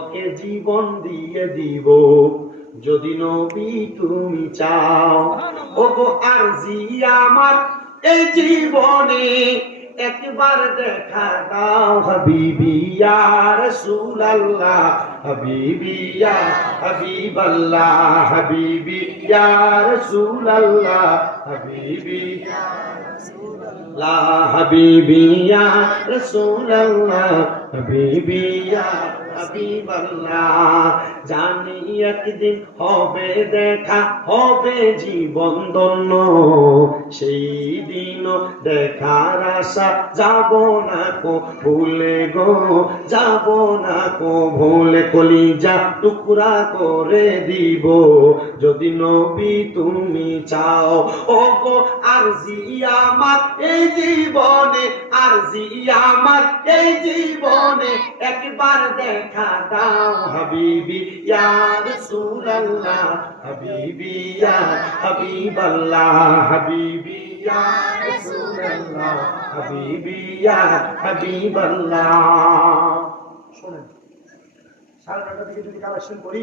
তোকে জীবন দিয়ে দিব যদি নবী তুমি চাও। ওগো আরজি আমার এই জীবনে একবার দেখা দাও হাবিবি ইয়া রাসূলুল্লাহ, হাবিবি ইয়া হাবিবাল্লাহ, হাবিবি ইয়া রাসূলুল্লাহ, হাবিবি ইয়া রাসূলুল্লাহ, হাবিবি ইয়া রাসূলুল্লাহ, হাবিবি ইয়া হাবিবাল্লাহ। জানি একদিন হবে দেখা, হবে জীবন ধন্য, সেই দিন দেখার আশা যাব না কো ভুলে গো, যাব না কো ভুলে। কলিজা টুকরা করে দিব যদি নবী তুমি চাও। ও গো আরজি আমার এই জীবনে, আরজি আমার এই জীবনে একবার দেখা দাও হাবিবি ইয়া রাসূলুল্লাহ, হাবিবি ইয়া হাবিবাল্লাহ, হাবিবি ইয়া রাসূলুল্লাহ, হাবিবি ইয়া হাবিবাল্লাহ। শুনেন, সাড়ে 9টার দিকে যদি কালেকশন করি